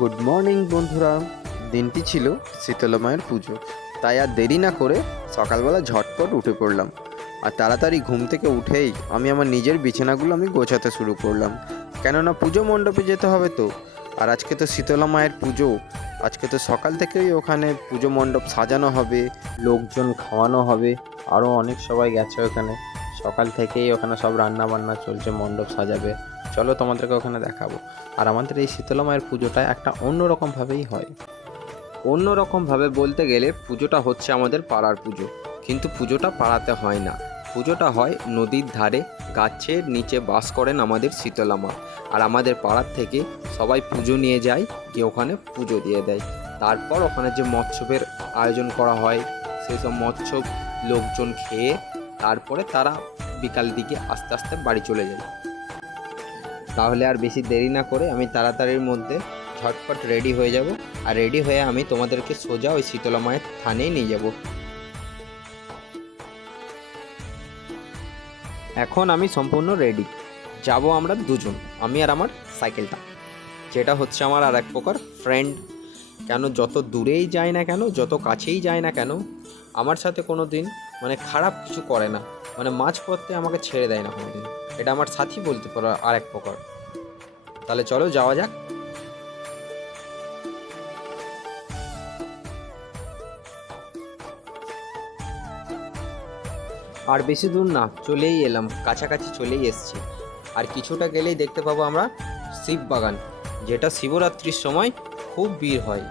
Good morning বন্ধুরা। দিনটি ছিল শীতলা মায়ের পুজো, তাই আর দেরি না করে সকালবেলা ঝটপট উঠে পড়লাম। আর তাড়াতাড়ি ঘুম থেকে উঠেই আমি আমার নিজের বিছানাগুলো গোছাতে শুরু করলাম, কেননা পুজো মণ্ডপে যেতে হবে তো। আর আজকে তো শীতলা মায়ের পুজো, আজকে তো সকাল থেকেই ওখানে পুজো মণ্ডপ সাজানো হবে, লোকজন খাওয়ানো হবে, আরও অনেক সবাই গেছে ওখানে। সকাল থেকেই ওখানে সব রান্না বান্না চলছে, মণ্ডপ সাজাবে। চলো তোমাদেরকে ওখানে দেখাবো। আর আমাদের এই শীতলা মায়ের পুজোটা একটা অন্যরকমভাবেই হয়। অন্যরকমভাবে বলতে গেলে পুজোটা হচ্ছে আমাদের পাড়ার পুজো, কিন্তু পুজোটা পাড়াতে হয় না। পুজোটা হয় নদীর ধারে, গাছের নিচে বাস করেন আমাদের শীতলা মা। আর আমাদের পাড়ার থেকে সবাই পুজো নিয়ে যায়, গিয়ে ওখানে পুজো দিয়ে দেয়। তারপর ওখানে যে মৎস্যবের আয়োজন করা হয়, সেই সব মৎস্য লোকজন খেয়ে তারপরে তারা বিকাল দিকে আস্তে আস্তে বাড়ি চলে যায়। তাহলে আর বেশি দেরি না করে আমি তাড়াতাড়ির মধ্যে ঝটপট রেডি হয়ে যাব। আর রেডি হয়ে আমি তোমাদেরকে সোজা ওই শীতলা মায়ের থানেই নিয়ে যাব। এখন আমি সম্পূর্ণ রেডি, যাব আমরা দুজন, আমি আর আমার সাইকেলটা, যেটা হচ্ছে আমার আর এক প্রকার ফ্রেন্ড। কেন যত দূরেই যায় না কেন, যত কাছেই যায় না কেন, আমার সাথে কোনো দিন খারাপ কিছু করে না, মাঝপথে আমাকে ছেড়ে দেয় না কোনো দিন। এটা আমার সাথী বলতে পারো আর এক প্রকার। তাহলে চলো যাওয়া যাক। আর বেশি দূর না, চলেই এলাম, কাছাকাছি চলেই এসছি। আর কিছুটা গেলেই দেখতে পাবো আমরা শিব বাগান, যেটা শিবরাত্রির সময় খুব ভিড় হয়।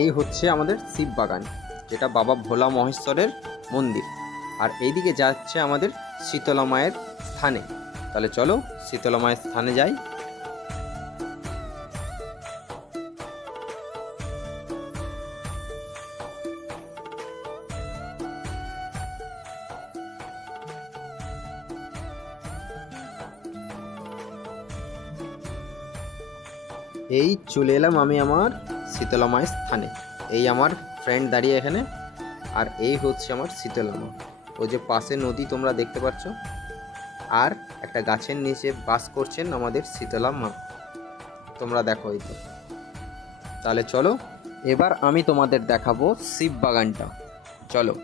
এই হচ্ছে আমাদের শিব বাগান, যেটা বাবা ভোলা মহেশ্বরের মন্দির। আর এইদিকে যাচ্ছে আমাদের শীতলা মায়ের স্থানে। তাহলে চলো শীতলা মায়ের স্থানে যাই। এই চলে এলাম আমি আমার শীতলা মায়ের স্থানে। এই আমার ফ্রেন্ড দাঁড়িয়ে এখানে, আর এই হচ্ছে আমার শীতলা মা। ওই যে পাশে নদী তোমরা দেখতে পাচ্ছ, আর একটা গাছের নিচে বাস করছেন আমাদের শীতলা মা, তোমরা দেখো এই তো। তাহলে চলো এবার আমি তোমাদের দেখাবো শিব বাগানটা, চলো।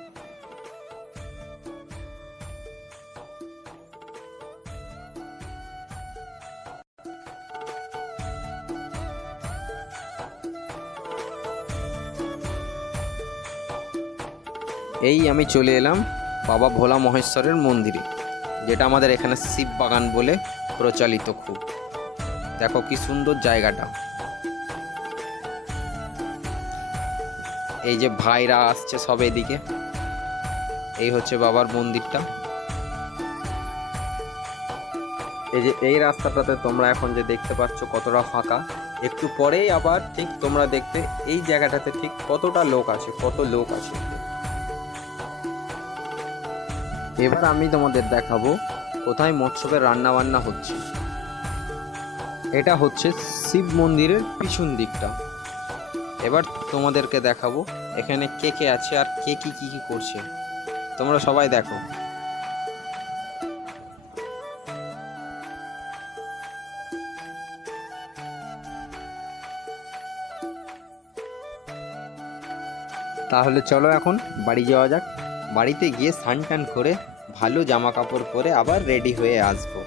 এই আমি চলে এলাম বাবা ভোলা মহেশ্বরের মন্দিরে, যেটা আমাদের এখানে শিব বাগান বলে প্রচলিত। খুব দেখো কি সুন্দর জায়গাটা। এই যে ভাইরা আসছে সব এদিকে, এই হচ্ছে বাবার মন্দিরটা। এই যে এই রাস্তাটাতে তোমরা এখন যে দেখতে পাচ্ছ কতটা ফাঁকা, একটু পরেই আবার ঠিক তোমরা দেখতে এই জায়গাটাতে ঠিক কতটা লোক আছে, কত লোক আছে। এবার আমি তোমাদের দেখাবো কোথায় মৎস্যবের রান্না বান্না হচ্ছে। এটা হচ্ছে শিব মন্দিরের পিছন দিকটা। এবার তোমাদেরকে দেখাবো এখানে কে কে আছে আর কে কি কি কি করছে, তোমরা সবাই দেখো। তাহলে চলো এখন বাড়ি যাওয়া যাক। বাড়িতে গিয়ে স্নান টান করে ভালো জামা কাপড় পরে আবার রেডি হয়ে আসবো।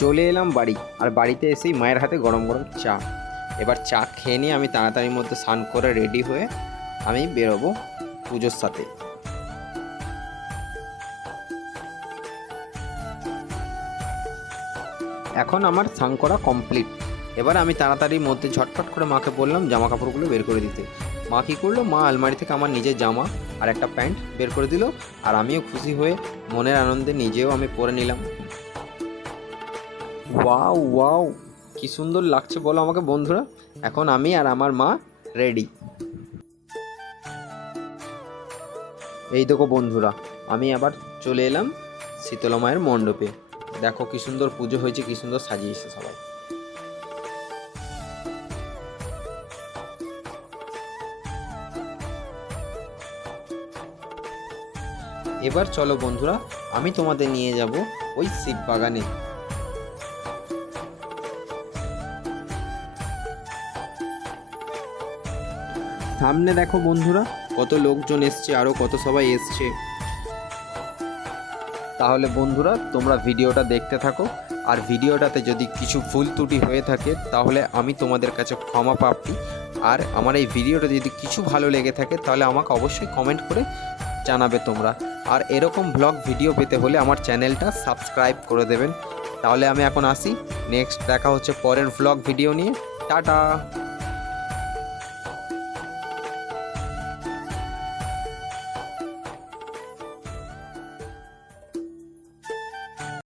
চলে এলাম বাড়ি, আর বাড়িতে এসেই মায়ের হাতে গরম গরম চা। এবার চা খেয়ে নিয়ে আমি তাড়াতাড়ির মধ্যে স্নান করে রেডি হয়ে আমি বেরোবো পুজোর সাথে। এখন আমার স্নান করা কমপ্লিট। এবার আমি তাড়াতাড়ির মধ্যে ঝটপট করে মাকে বললাম জামা কাপড়গুলো বের করে দিতে। মা কী করলো, মা আলমারি থেকে আমার নিজের জামা আর একটা প্যান্ট বের করে দিল। আর আমিও খুশি হয়ে মনের আনন্দে নিজেও আমি পরে নিলাম। ওয়াও ওয়াও, কি সুন্দর লাগছে বলো আমাকে বন্ধুরা। এখন আমি আর আমার মা রেডি। এই দেখো বন্ধুরা, আমি আবার চলে এলাম শীতলা মায়ের মণ্ডপে। দেখো কি সুন্দর পুজো হয়েছে, কি সুন্দর সাজিয়েছে সবাই। এবার চলো বন্ধুরা, আমি তোমাদের নিয়ে যাব ওই শিব বাগানে। সামনে দেখো বন্ধুরা, কত লোকজন এসছে, আরও কত সবাই এসছে। তাহলে বন্ধুরা তোমরা ভিডিওটা দেখতে থাকো, আর ভিডিওটাতে যদি কিছু ভুল ত্রুটি হয়ে থাকে তাহলে আমি তোমাদের কাছে ক্ষমা প্রার্থী। আর আমার এই ভিডিওটা যদি কিছু ভালো লেগে থাকে তাহলে আমাকে অবশ্যই কমেন্ট করে জানাবে তোমরা। আর এরকম ব্লগ ভিডিও পেতে হলে আমার চ্যানেলটা সাবস্ক্রাইব করে দেবেন। তাহলে আমি এখন আসি, নেক্সট দেখা হচ্ছে পরের ব্লগ ভিডিও নিয়ে। টাটা।